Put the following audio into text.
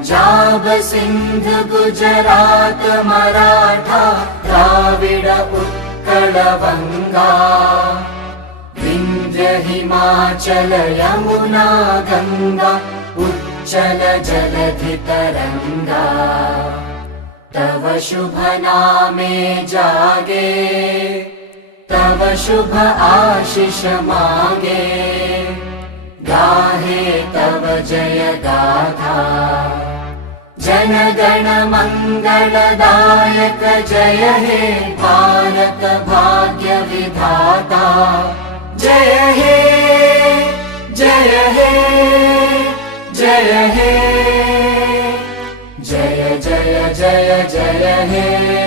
पंजाब सिंध गुजरात मराठा द्राविड उत्कल वंगा विंध्य हिमाचल यमुना गंगा उच्चल जलधि तरंगा तव शुभ नामे जागे तव शुभ आशीष मागे गाहे तव जय गाथा जन गण मंगलदायक जय हे भारत भाग्य विधाता जय हे जय हे जय हे जय जय जय जय हे।